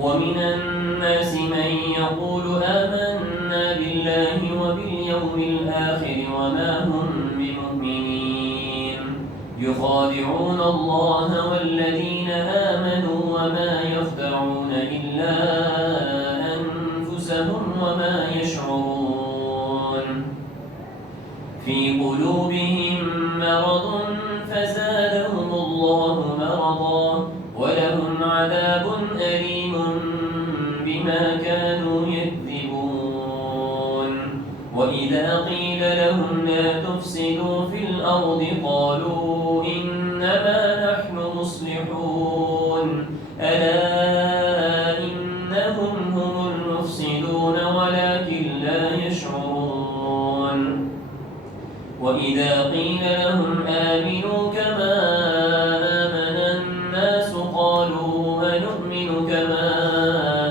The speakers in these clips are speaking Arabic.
ومن الناس من يقول آمنا بالله وباليوم الآخر وما هم بمؤمنين يخادعون الله والذين آمنوا وما يخدعون إلا أنفسهم وما يشعرون في قلوبهم مرض فزادهم الله مرضا ولهم عذاب أليم بما كانوا يكذبون وإذا قيل لهم لا تفسدوا في الأرض قالوا إنما نحن مصلحون ألا إنهم هم المفسدون ولكن لا يشعرون وإذا قيل لهم آمنوا كما آمن الناس قالوا أنؤمن كما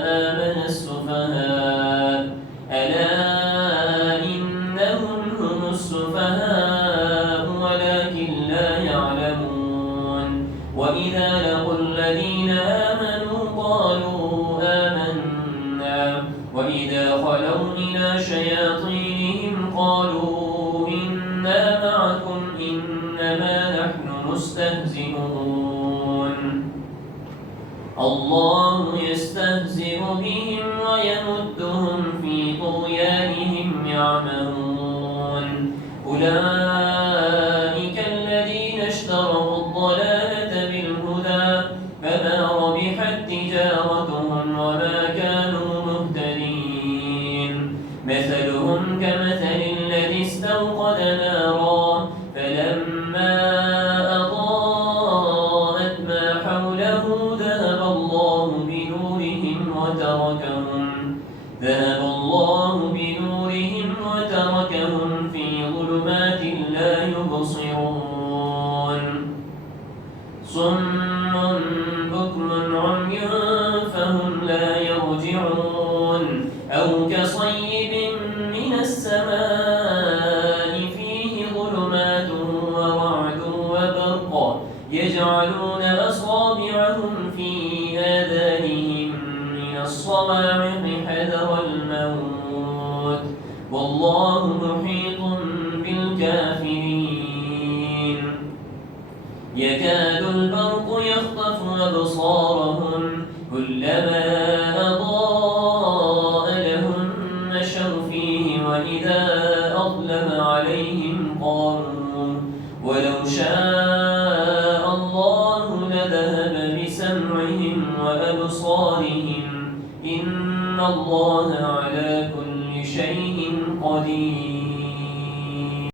آمن السفهاء ألا إنهم هم السفهاء ولكن لا يعلمون وإذا لقوا الذين آمنوا قالوا آمنا وإذا خلوا إلى شياطينهم قالوا إنا معكم إنما نحن مستهزئون الله يستهزئ بهم ويمدهم في طغيانهم يعمهون أولئك الذين اشتروا الضلالة بالهدى فما ربحت تجارتهم وما كانوا مهتدين مثلهم كمثل الذي استوقد نارا فلما أضاءت ما حوله ذهب الله بنورهم وتركهم في ظلمات لا يبصرون صم بكم عمي فهم لا يرجعون أو كصيب من السماء فيه ظلمات ورعد وبرق يجعلون أصابعهم في آذانهم من الصواعق حذر الموت والله محيط بالكافرين يكاد البرق يخطف أبصارهم كلما أضاء لهم مشوا فيه وإذا أظلم عليهم قاموا ولو شاء الله لذهب بسمعهم وأبصارهم إن الله على كل شيء قدير